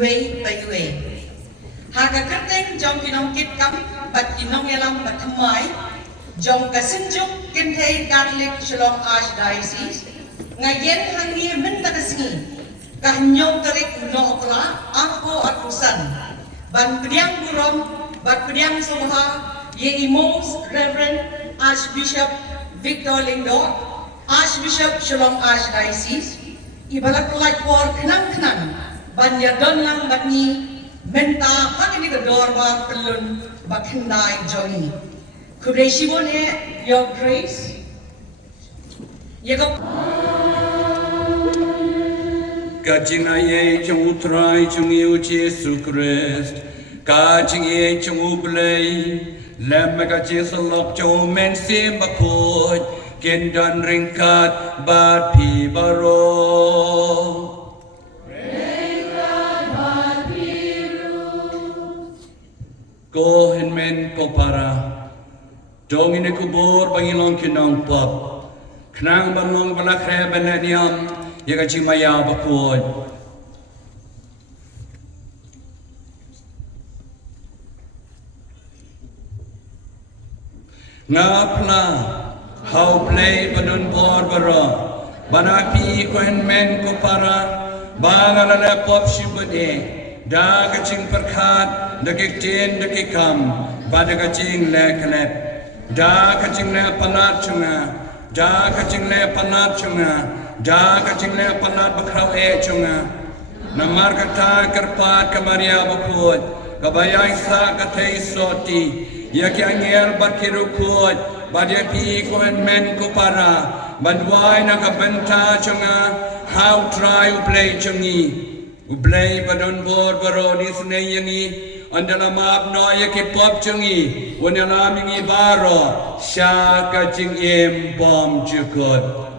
Yue by Yue. Haga kateng jong kinong kit kam bat kinong yalam bat hamay jong kasenjuk kintay Catholic Shalom Archdiocese ngayon hangi mentakasngi kahnyong tarik no okla ako at usan ban pediang burom bat pediang soha ye imos Reverend Archbishop Victor Lindor Archbishop Shalom Archdiocese ibalak por kenang ban yadon lang bat ni menta pagini kedor ba pelun bakhendai joni kubresibon your grace yego Kajing aye chung utrai chung iu Jesu Christ Kajing aye chung ublay Lem kajing salok chung men sim bakut Kendan ringkat bat pi baro Ko hen men ko para Dong ini kubur bangilong kinong pop Knang banglong balakre benaniam Yaga cimaya bakut Ngapla Hau play badun bor bara Banapi ko hen men ko para Bangalala pop shibade Da kacing perkat, da kiktin, da kikam, pada kacing lekelep. Da kacing le panat chunga, da kacing le panat chunga, da kacing le panat bakrau chunga. Namar kata kerpat kamaria bakut, kabayang sa katay soti, yaki angel bat kirukut, badya pi ko en men ko para, badway na kabenta chunga, how try play chungi. Ublay badon bor baroni snayangi andala map no yake pop chungi wanala mingi baro sha kaching em bom jukot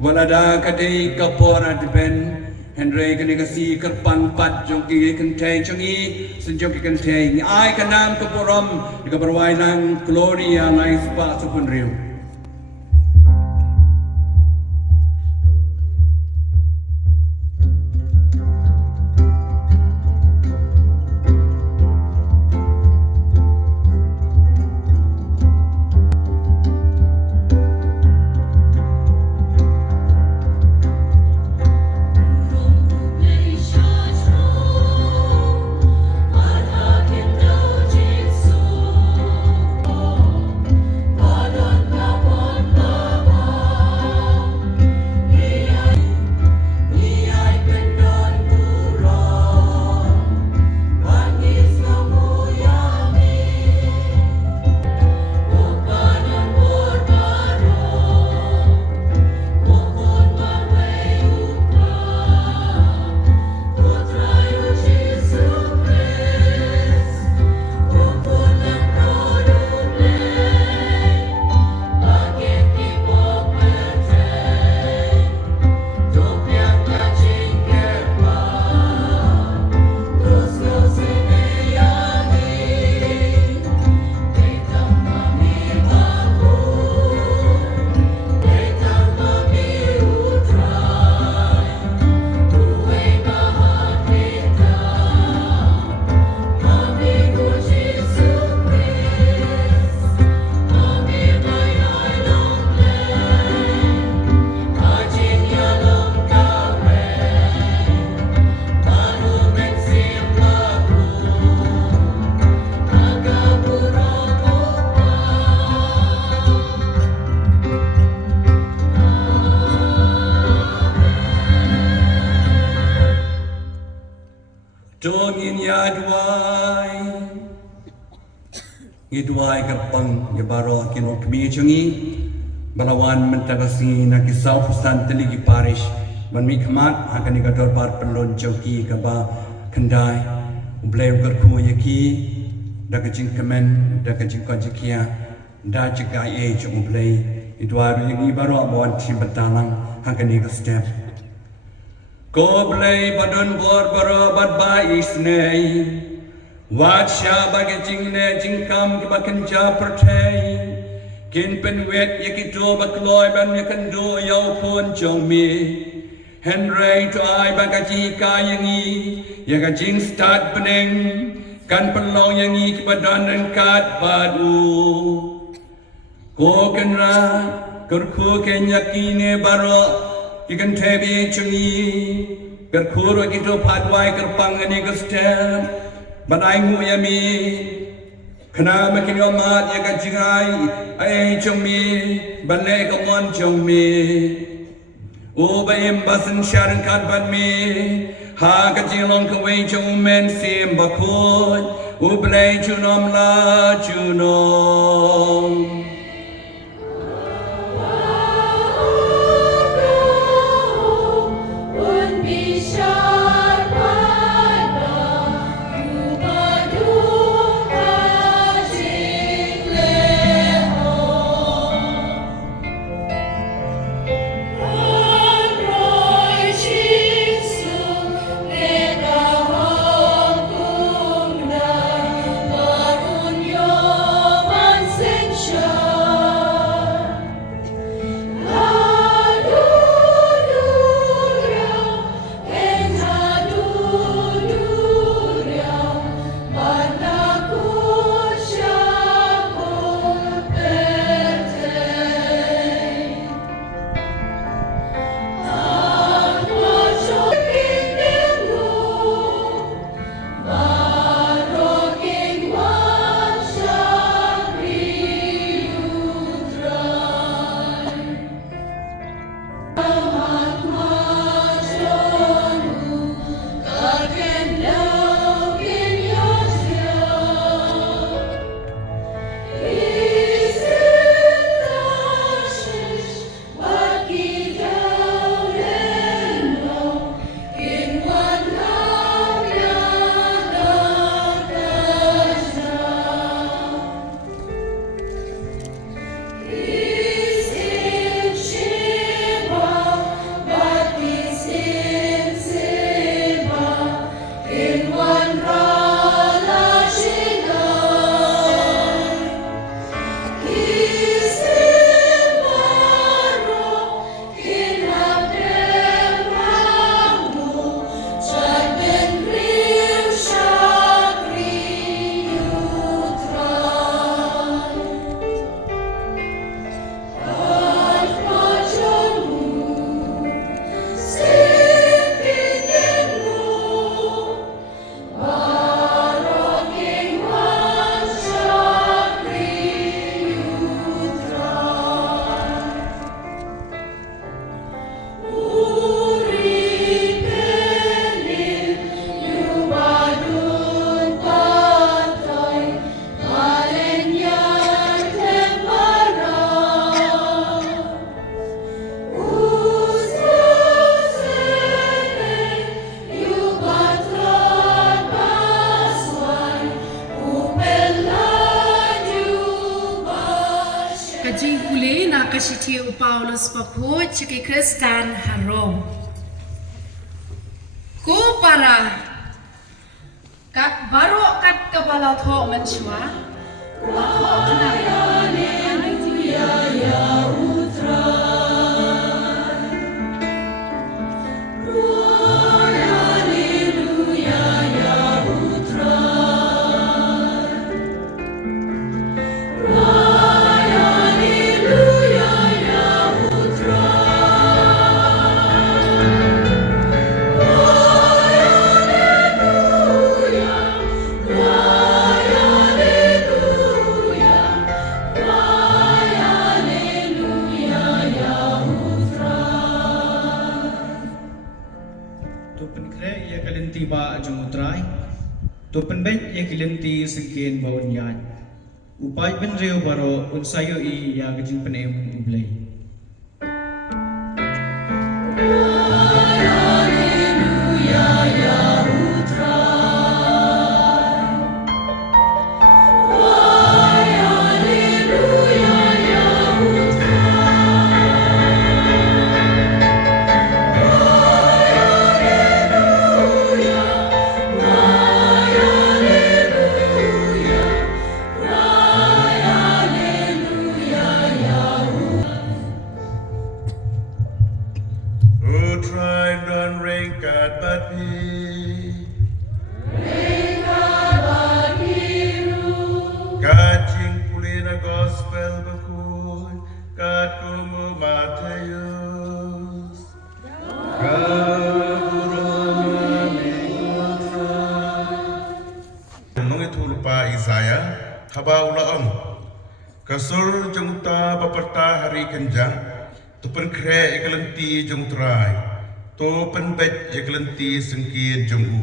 Walada kadai kapora depen Henry kani kasi kerpan pat jongki kenteng changi senjongki kenteng ai kanam kaporam dikabarwailang Gloria nais pa supunriu Don Ngidwai kapang gabaro kinok kami chungi balawan mentagasi na kisau pusan teligi parish ban mi khamat akan ikador par pelon chauki kaba kendai bleu kerku yaki da kajing kemen da kajing konjikia da jaga ye chung blei idwai yagi baro bon tim batalang akan ikad step ko blei badun bor baro bad ba isnei Wadsha bagi jingne jingkam ki bakenja pertai kin penwet yakito bakloi ban yakando yau pun jongmi Henry to ai bagaji kayangi yakajing start pening kan pelong yangi ki badan dan kat badu ko kenra kerku kenyakine baro ikan tebi chungi kerku yakito padwai kerpang ani gestem Badai ngu yami Kena makin yomat ya kajingai Ay chongmi Balai kamon chongmi O bayim basan syaran kadban mi Ha kajilong kawai chong men sim bakut O balai chunom la chunom Kashitiu Paulus Pakut Chiki Kristan Harom Ku para Kat baro kat kepala thok menchua Wako kena Ba jumutrai to penbet ye kilenti singkin baun yan Upay benreo baro unsayo I ya gajing panem ublay. Who tried on ringkat bathi Kaching pulina gospel bakul Kat kumu Mateus Nung itu lupa Isaya Haba ulaang Kasur jengta baperta hari kenjang Tupen kre ekalenti jong trai Tupen bet ekalenti sengkien jong u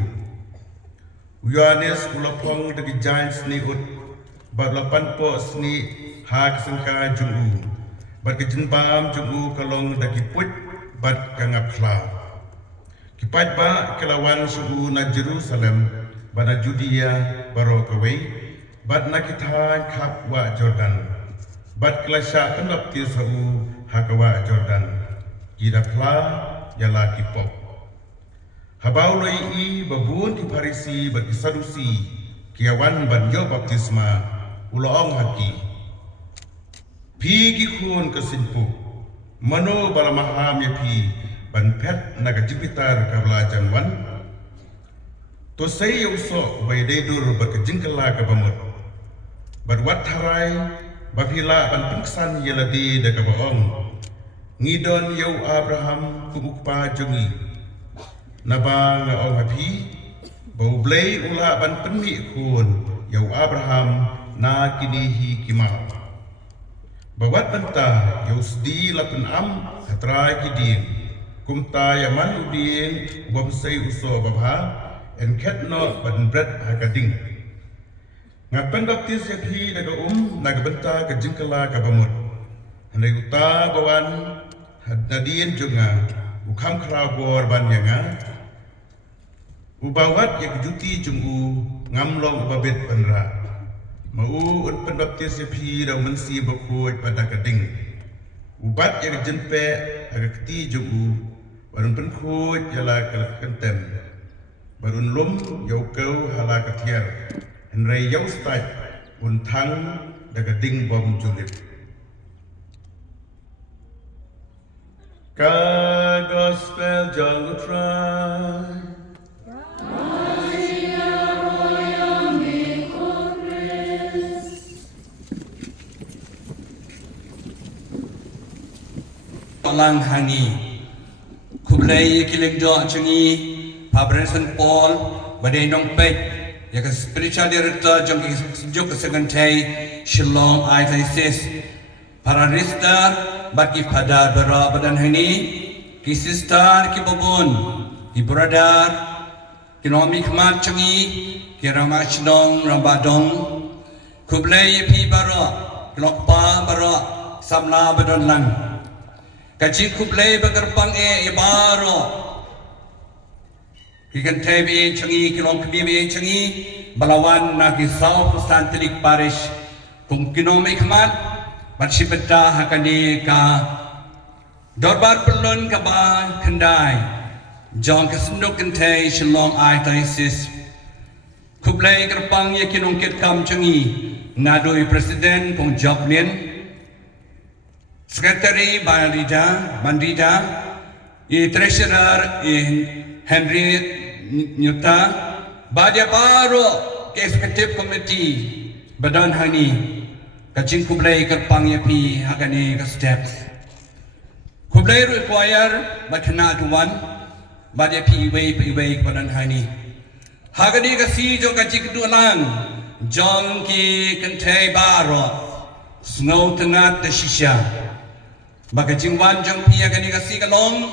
Uyanis ulapong dagi giant sni ut Bat lapan po sni hak sengka jong u Bat kejenbam jong u kalong dagi put Bat kangap kla Kipat ba kelawan suhu na Jerusalem Bana Judea baro kawai Bat nakitan kap wa Jordan Bat kelasya penap tisau hakawa Jordan Kira pla yala kipop Habau loi I babun di Parisi bagi Sadusi Kiawan banjo baptisma Uloong haki Pi gikun kesimpu Mano balamaham ya pi Ban pet naga jipitar kablajan wan To say usok bai dedur berkejengkela kabamut Berwat harai Bapila ban pengsan yeladi daga baong Ngidon yau Abraham kumukpa jungi Naba nga ong hapi Bau blay ula ban penmi kun Yau Abraham na kinihi kimau Bawat banta yau sdi lapun am hatrai kidin Kumta yaman udin Ubam say uso babha En ketno ban bret hakading Ngapan baptis yapi daga nagbenta ke jingkala kabamut Handai uta bawan hadadien junga ukam krabor ban yanga ubawat yak juti jungu ngamlong ubabet panra mau un baptis yapi da mensi bakut pada kading ubat yak jenpe agak keti jungu barun penkut yala kentem barun lum yau kau hala ketiar Henry yau staj untang daga ding bom julip Ka gospel jang utrai Lang hangi Kublai kileng do changi Pabrenson Paul Badai nong pet Yaka spiritual director jong juk segantai Shalom Isis Pararista bagi pada bera badan hani ki sister ki babun ki brother ki nomi khmat changi ki ramach dong rambadong kublai pi baro lokpa baro samna badon lang kaji kublai bagarpang ibaro ki kan tebi changi ki long kbi changi balawan na ki South Santilik Parish kung kinomi khmat Mansipeta hakani ka Dorbar pelun ka ba kendai Jong kesenduk kentai Shalom Isis Kublai kerpang ye kinungkit kam changi Nadoi Presiden kong Joblin Sekretari Bandida I Treasurer Henry Nyuta Badia Baro ke Executive Committee Badan Hani Kacing kublai kerpang yapi hagani ke step. Kublai require makna tuan, bad yapi iway kepadan hani. Hagani kasi jo kacing kedualang, jong ki kentai baro, snow tengat de shisha. Bagajing wan jong pi hagani kasi kalong,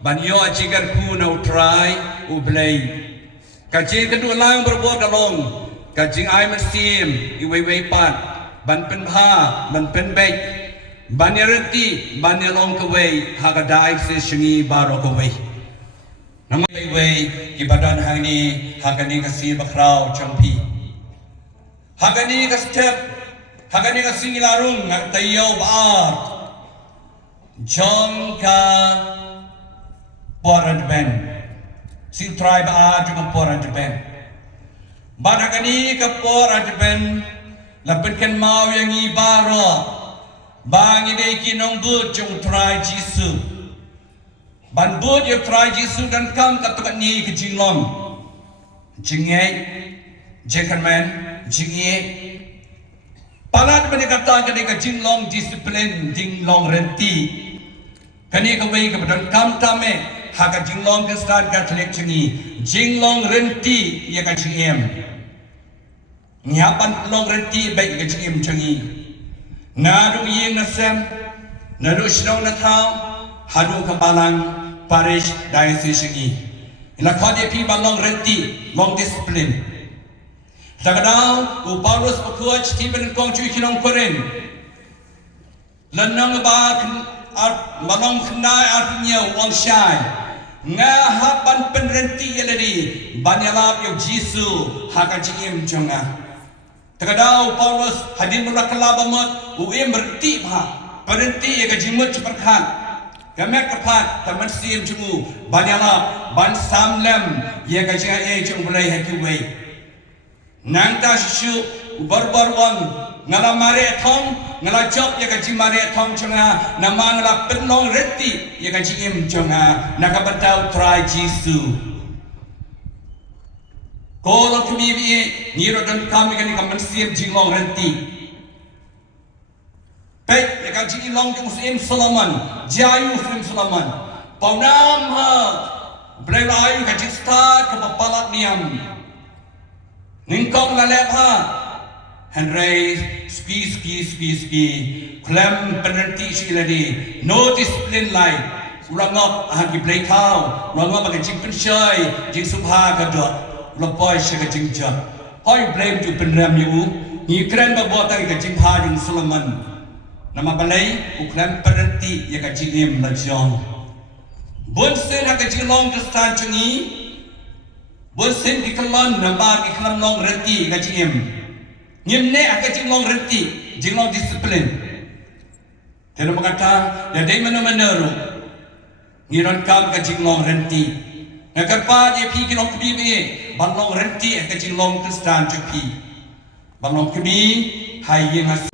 banyo ajigar ku na utrai ublai. Kacing kedualang berbuat kalong, kacing ay masim iway pat. ban pen bha ban pen bai ban reti ban long kawai hagadai se shingi baro kawai namai wei ki badan hangni hagani kasi bakrau champi hagani ka step hagani ka singilarung tayo baat jong ka porad ben sing tribe a juga porad ben badagani ka porad ben lapen kan mau yang ibaro bang ide kinong but jong try jisu ban but yo try jisu dan kam ka tukat ni ke jinglong jingai jekanman jingie palat bani kata kani ka jinglong disiplin jinglong renti kani ka wei ka badan kam tame haga jinglong ke start ka thlek chingi jinglong renti ya ka chingem nyapan long renti bai ka chingem chingi nadu yeng na sem nadu shnong na thau hadu ka balang parish diocese chingi ila khade pi balong renti long discipline Tagadau, Paulus berkuat Stephen kong cuy kinong koren. Lenang ba malong kenai artinya wang syai. Ngahapan penrenti yeladi banyalap yo Jisu hakajim jonga. Tagadau Paulus hadir merakala bamat uim berti ba. Penrenti ya kajimut ceperkan. Kamek kepat taman sim jemu banyalap ban samlem ya kajai jeng mulai hakiwei. Nang ta shu barbarwan ngala mare thong ngala job ya kaji mare thong chunga nama ngala penong reti ya kaji im chunga nakabantau try jisu kolo kami bi ni rodan kami kan kaman siap jinglong reti pek ya kaji ilong jung sim Solomon jayu sim Solomon paunam ha belai kaji start ke papalat niam Ningkong la lepha Henry ski klem penrenti siladi no discipline lai ulangop hagi play tau ulangop bagi jing pensyai jing subha gadot ulopoy syaka jing jam hoi blame tu penram yu ni keren ba buat ke jing ha jing Solomon nama balai klem penrenti ya ka jing im la jong bon sen ha ka jing long kestan chengi Bosen di kelon nampak di kelam long reti gaji em. Nyemne agak jinglong reti, jinglong disiplin. Tidak berkata, ya dari mana-mana ru. Ngiron kam gaji jinglong reti. Nakar pa dia pi kilong kebi be, balong reti agak jinglong kristan cepi. Balong kebi hai yang as.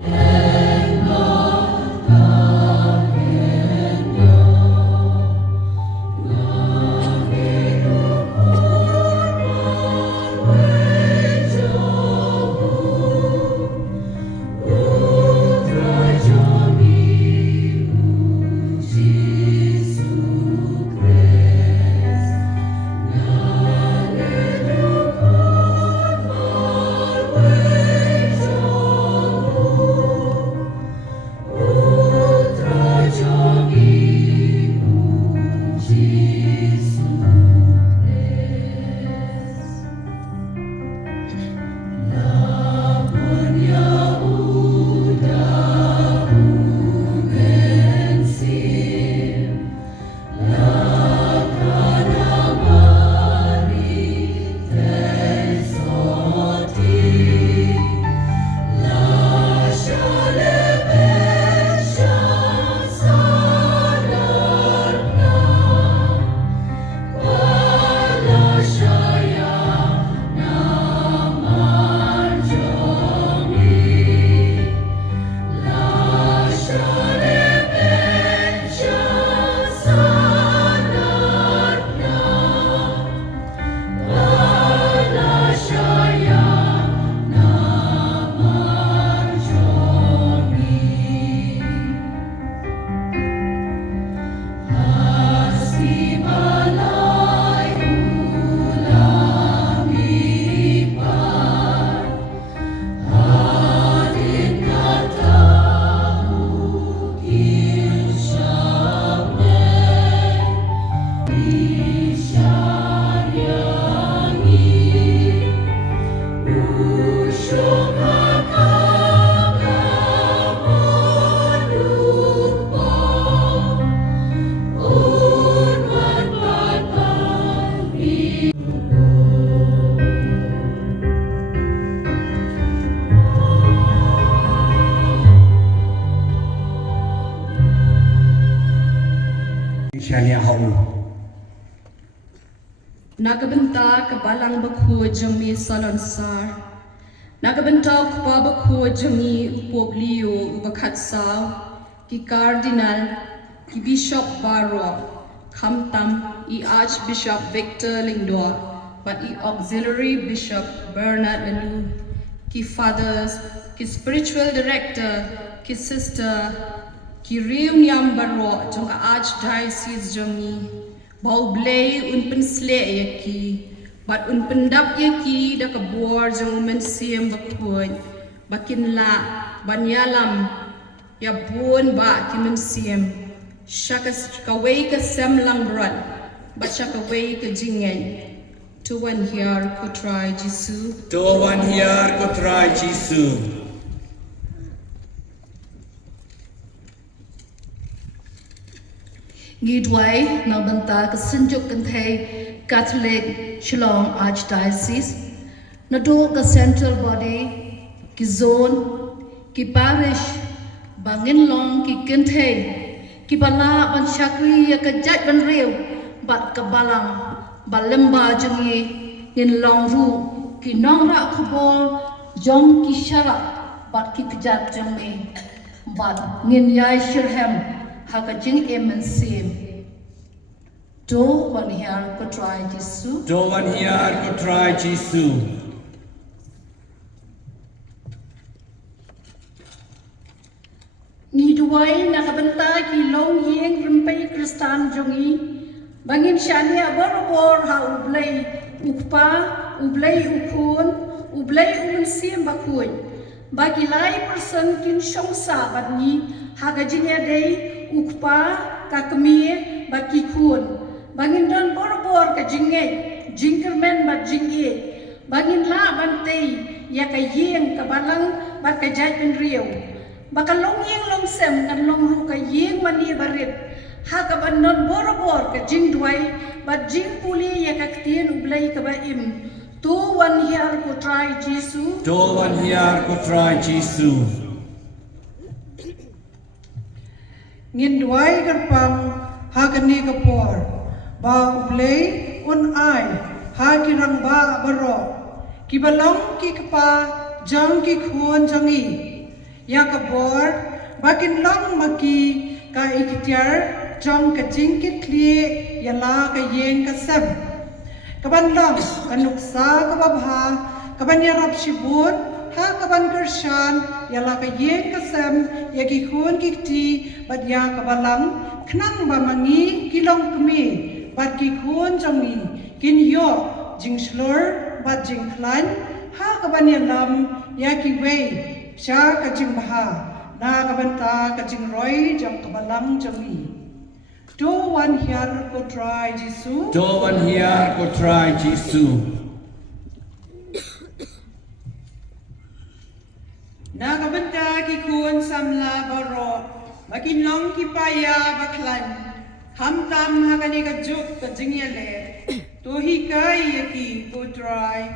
Siania hau. Nagabenta kabalang bakho jami salonsar. Nagabenta kpa bakho jami poblio bakhatsaw. Ki cardinal, ki bishop Baro, Khamtam, i Archbishop Victor Lingdoa, but i auxiliary bishop Bernard Lalu, ki fathers, ki spiritual director, ki sister, ki Riunyam Baro, jong archdiocese jami. Bau blay un pensle yaki, but un pendap yaki da kabor jong mensiam bakpoy, bakin la banyalam ya buon ba ki mensiam, shakas kaway ka sem lang brad, but shakaway ka jingay. To one here ko try Jisu. To one here ko try Jisu. Ngidway nagbanta kasenjuk kantay Catholic Shillong Archdiocese nado ka central body ki zone ki parish bangin long ki kantay ki bala ban shakri ya ka jat ban rew bat ka balang balemba jungi ngin long ru ki nong ra khobol jong ki shara bat ki kjat jungi bat ngin yai shirhem Hakajing emen sim. Do one here ko try Jisu. Do one here ko try Jisu. Ni duway nakabanta ki long yeng rimpay kristan jongi. Bangin shania borobor ha ublay ukpa, ublay ukun, ublay umun sim bakuy. Bagi lai person kin shongsa badni hagajing day ukpa kakmi baki kun bangin don borbor ka jingay jingkermen bat jingye bangin la bantay ya ka yeng ka balang bat ka jay pen riyo baka long yeng long sem kan long ru ka yeng mani barit ha ka ban don borbor ka jing duay bat jing puli ya ka ktien ublay ka baim to one here ko try Jisu. To one here ko try Jisu. Ngin duay garpang hagani kapor ba ublay on ay hagirang ba baro kibalong ki kapa jang ki khun jangi ya kapor bakin long maki ka ikityar jang ka jingkit kli yala ka yeng ka sem kaban long kanuksa kababha kaban yarap shibun ha kaban kershan yala ka yeng ka sem ya ki khun ki ti bat ya kabalang knang ba mangi kilong kmi bat ki khun jangi kin yo jing slur bat jing klan ha kaban ya lam ya ki wei sha ka jing baha na kabanta ka jing roi jang kabalang jangi do one here ko try Jisu. Do one here ko try Jisu. Na kabanta ki kun samla baro makin long ki paya baklan hamtam hagani ka juk ka jingyale to hi kai yaki ko try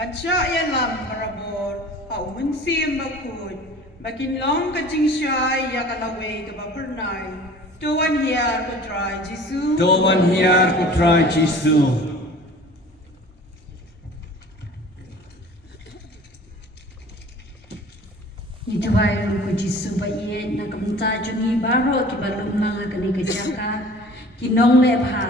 bacha ya lam barabor ha umun sim bakun makin long ka jingshay ya kalawe ka bapernai to one here ko try Jisu. Do one here ko try Jisu. Ni tuwai ko Jisu ba ye na kamta jungi baro ki balum mga kani ka jaka ki nong le bha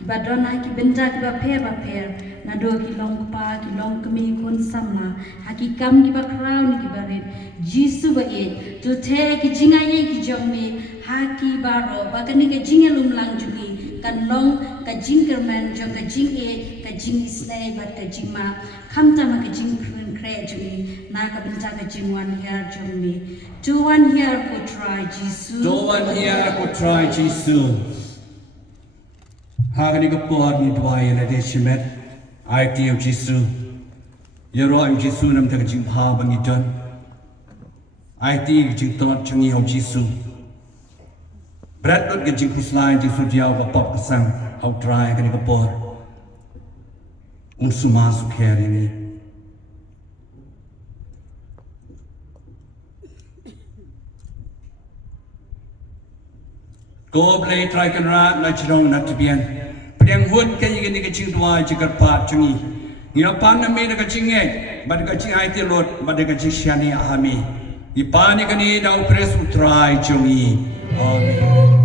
ki badona ki benta ki ba per na do ki long pa ki long kami kun samla ha ki kam ki ba crown ki barit Jisu ba ye to the ki jinga ye ki jongmi ha ki baro ba kani ka jingelum lang jungi kan long ka jingerman jong ka jing e ka jing snai ba ka jingma kamta ma ka jing kre jungi na ka benta ka jing wan here jungi to one here ko try Jisu. Do one here ko try Jisu. Hagani ka pohar ni dwai na de shimet IT of Jisu. Yero am Jisu nam ta ka jing ha bangi jon. IT ka jing tot changi of Jisu. Berat ka jing puslai Jisu diaw ka pop ka sang how try ka ni ka pohar. Unsuma su khere ni. Go play try can rap na chirong na tibian. Priang hun ka yigin ni kaching dua jigar pa chungi. Ngira pan na me na kaching e, bad kaching ai ti lot, bad kaching shani ahami. Ipani kani daw pres utrai chungi. Amen.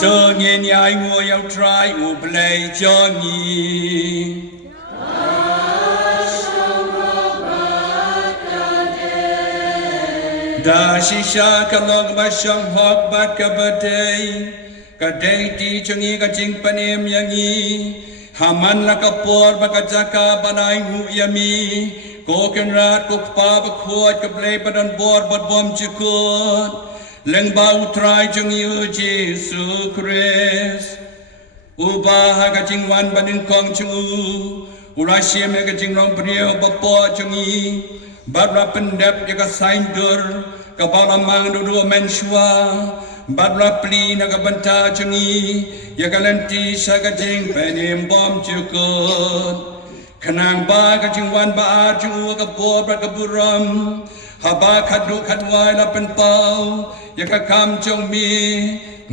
Cho nghe nhai ngồi yêu trai u play cho nhì da shisha kalog masyang hok bat kabadai kadai ti chungi ka jing panem yangi haman la kapor bakajaka banai hu yami koken rat kokpa bakhot kablei badan bor bat bom chikut leng bau trai chungi Jesu Christ ubah ka jing wan badin kong chungu urasiem ka jing rong brio bapo chungi Badra pendep jaga saindur kabalamang dudu mensua badra pli naga banta chungi yaga lenti saga jing penim bom chukut kanang ba ka jingwan ba chu ka po bra ka buram haba khadu khadwai la pen pau yaga kam chong mi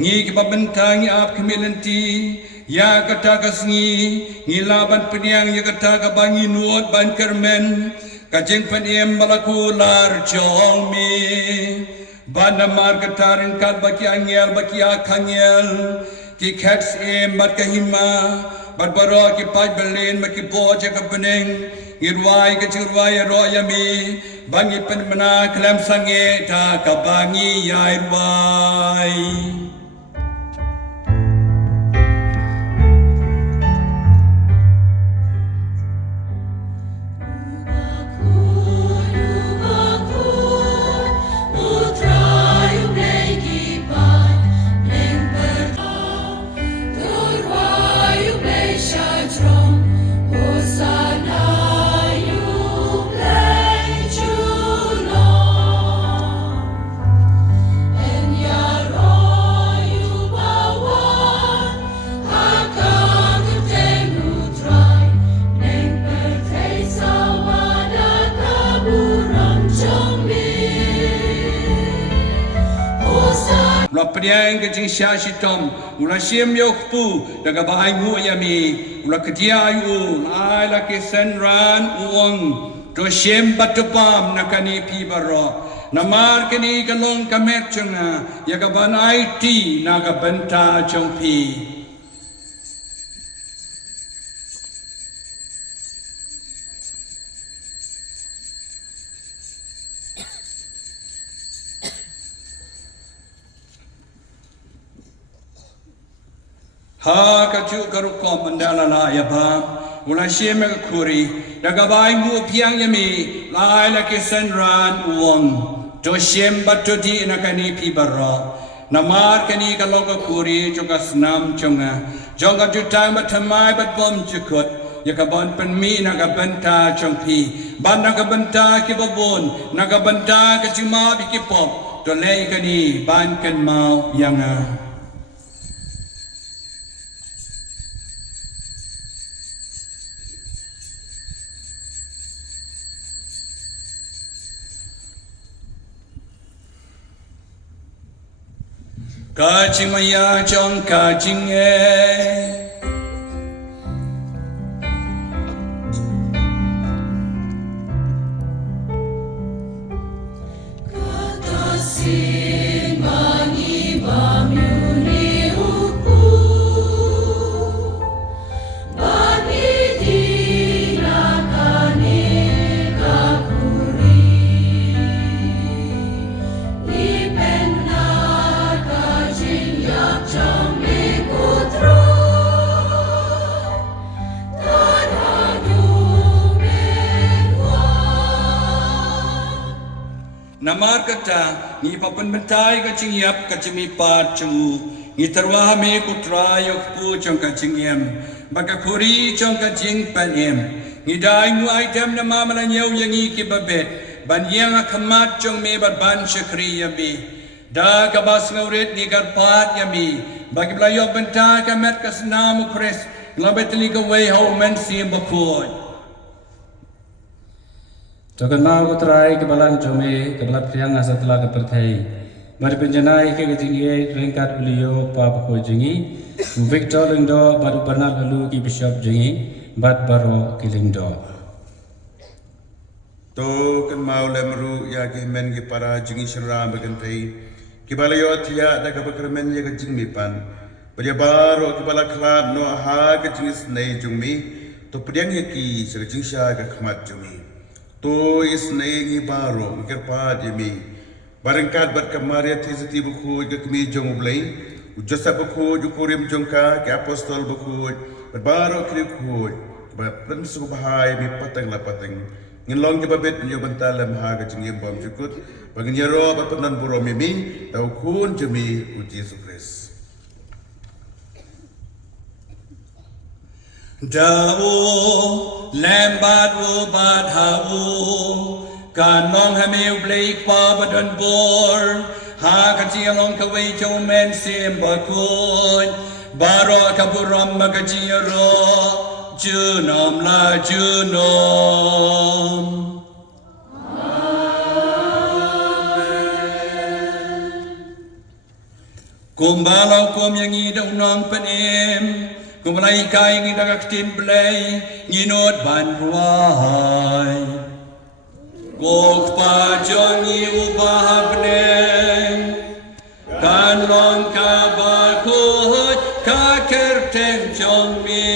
ngi ka banta ngi ap khmilenti ya kata kasngi ngilaban penyang ya kata ka bangi nuot ban kermen kajing penyem malakular jong mi banamar kataring kat baki angel baki akangel ki kats em bat kahima bat baro ki pai belen baki boja ka pening ngirwai ka chirwai roya mi bangi pen mena klam sange ta ka bangi yai wai Lapanyang kajing syashitom ula siem yokpu daga bahay ngu yami ula ketiayu ay laki senran uang to siem batupam nakani pibaro namar kani kalong kamet chunga yaga banay ti naga benta chong pi ha kaju karukom mandala la yabam ula sheme kuri daga bai mu piang yami lai la kesenran uong to shem batodi nakani pibara namar kani kaloga kuri joka snam chonga jonga jutai matamai bat bom chukut yakaban penmi naga benta chongpi ban naga benta kibabon naga benta kachima bikipop to lei kani ban kan mau yanga Kajing maya chong kajing Katasin bangi bamyuni upu Bani dinakane kakuri Ipena kajing yak chame kutro Namar kata ni papan bentai kacing yap kacimi pat cungu ni terwah me kutra yok pu chong kacing yam baka kuri chong kacing panem ni dai nu item nama malanyau yangi ki babet ban yang akamat chong me ban syakri yami da kabas ngaurit ni garpat yami bagi belayo bentai kamet kasnam kres labetli ka way how men sim bakoi Jokanau kutrai kebalang jome kebalat priang asa telah kepertai. Bari penjenai ke kejingi ringkat beliau pa ko jingi. Victor lindo baru banal lalu ki bishop jingi bat baro kilindo. To kan mau lemru ya ke men ke para jingi sera bagentai. Ki balayo atia da ka bakramen ya ke jingi pan. Pada baro ki balaklat no ha ke jingi snei jungmi to priang ki se jingsha ka khmat jungmi. To is nai baro kerpa jemi Barangkat bat kamaria tizati buku ke kami jong ublay, ujasa buku jukurim jongka ke apostol buku, berbaro kiri buku, berpen subahai mi pateng la pateng. Ngelong ke babet menyo bental lam ha ke jengim bom jukut, bagi nyero berpenan buro mimi, tau kun jemi uji Yesus Kristus. Dao lambat wo bad hao kan long hamil blake pa badan bor ha kaji along ka wei jo men sim ba kun baro ka buram ma kaji ro junom la junom kumbalo kum yang idau nang penem kumulai kai ngi dagak tin play nginot ban ruai kok pa jongi ubah bnen kan long ka ba khot ka kerten jong mi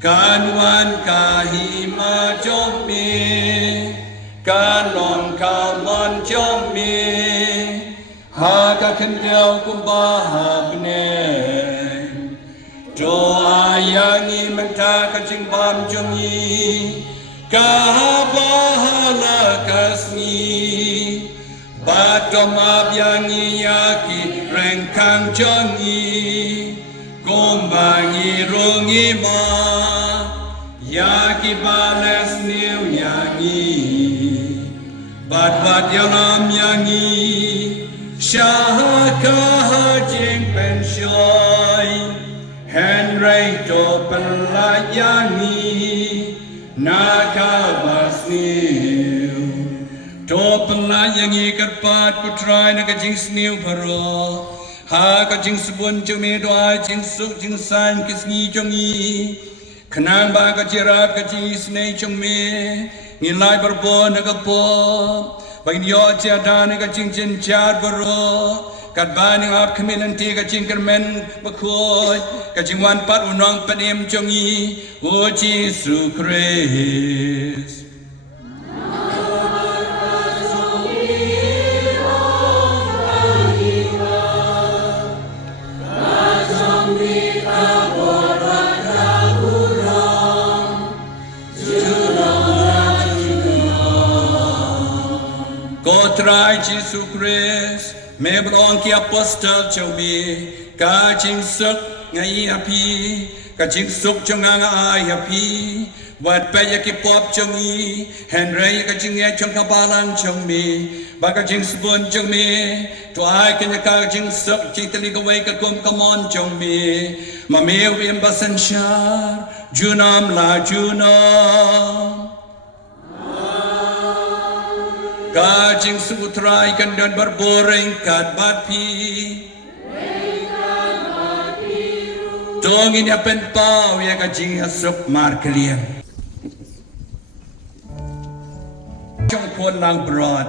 kan wan ka hi ma jong mi kan long ka mon jong mi ha ka khen deu kum ba bnen doa yang imenta kacing bam jongi kahabahala kasni batom abyang yaki rengkang jongi gombangi rungi ma yaki bales niu yangi bat yalam yangi syahaka hajing pensyoy Henry to pelayani nakabasniu to pelayani kerpat putrai nakajing sniu paro ha kajing sebun jumi doa jing suk jing san kisni jongi kenang ba kajirat kajing snei jumi ngilai berbon nagapo bagi yo tiada nakajing jenjar paro kat baning ap kemilan ti kajing kermen bakoi kajing wan pat unang panim jongi uji Yesus Kristus Kotrai Yesus Kristus Mebron ki apostol chomi kajing suk ngai api kajing suk chonga ai api wat paya ki pop chongi henry kajing ya chong kabalang chomi ba kajing subun chomi to ai ken kajing suk chitali ka wai ka kum kamon chomi mameu im basan shar junam la junam Kajing sutrai kan dan berboreng kat batpi Tongin ya penpau ya kajing asuk mar kalian Chong pun lang broad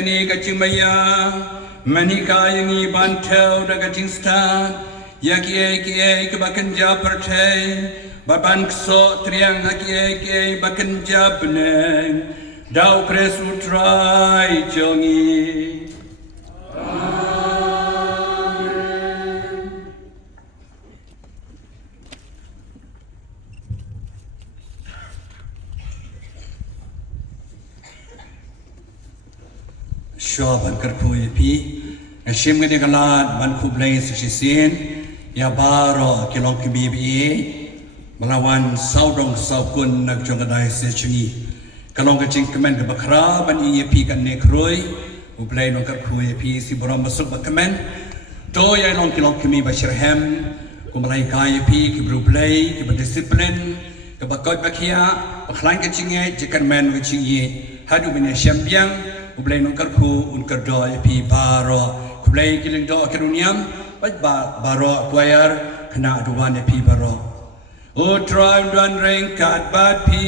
kani kacing maya manika yangi bantel da kacing stan yaki kebakan japertai baban kso triang yaki bakan jabneng dau kresu trai jongi. Shop and Karpui P. A shim gani galat ban kublay sa shisin. Ya baro kilong kibibi. Malawan saudong saukun nagjongaday sa chungi. Kalong kaching kamen ka bakra ban iye kan nekroy. Ublay nong Karpui P si borom masuk bakamen. To ya long kilong kimi bashirhem. Kumalay kaya P kibrublay kibadisiplin. Kabakot bakia. Baklan kachingye jikan men kachingye. Hadu bin champion. Kublay nong karku unkar do pi baro kublay kiling do keruniam bat baro kuayar kena aduan pi baro o try dan rengkat bat pi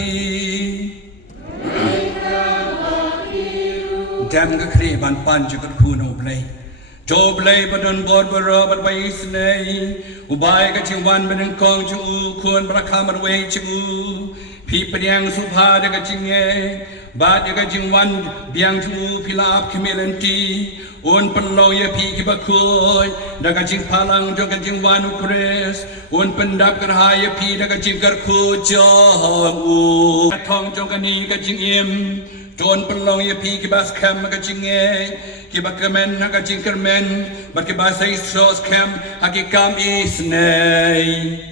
dam ka kri ban pan ju karku no blay jo blay badon bod baro bat bai snei ubai ka chingwan ban kong chu khun brakhamar wei chu pi padiang subha de ka chingye Bat ya kajingwan biang tu pilap kemilanti un penlau ya pi kibakoy da kajing palang jo kajingwan ukres un pendap kerhaya pi da kajing karku jong thong jo kani kajing im ton penlau ya pi kibas kam kajing kibakamen kajing kermen bat kibasai sos kam hakikam isnei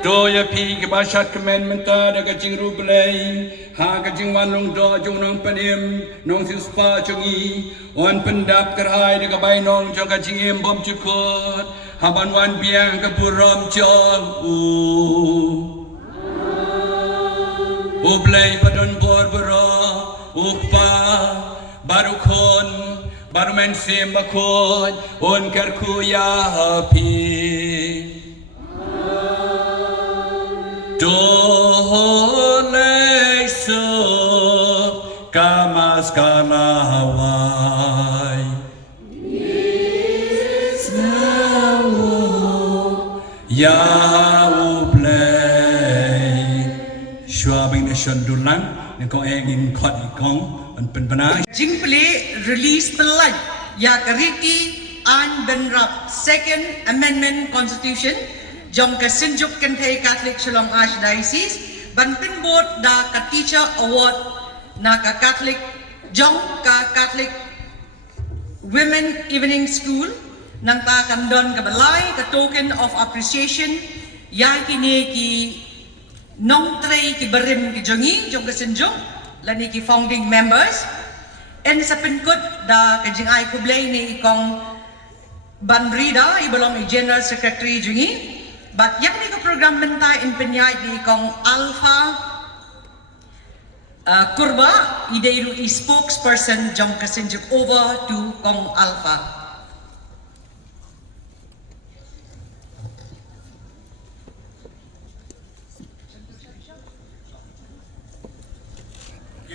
Doya pi ke bashat kemen menta da kacing rublay ha kacing wanong do jong nong panim nong sispa chungi on pendap kerai da kabay nong jong kacing em bom chukot haban wan biang ke purom jong ublay badon bor boro ukpa baru kon baru men sim bakon on karku ya pi Dole so kamas kalawai ya uplay shwabing na shondulang ni ko engin khot ikong an penpana Jingple release pelai ya kariki an benrap Second Amendment Constitution Jong ka Sinjuk Kentay Catholic Shalom Archdiocese ban pinbot da ka Teacher Award na ka Catholic Jong ka Catholic Women Evening School nang ta kandon ka balay ka token of appreciation ya kini ki nong tray ki barim ki jongi jong ka Sinjuk lani ki founding members and sa pinkot da ka jingay kublay ni ikong Banrida ibalong General Secretary jongi But yang ni ko program mentay in penyay di kong Alpha Kurba ideiru spokesperson jong kasinjuk over to kong Alpha.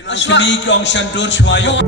Kami kong shandur shwayo.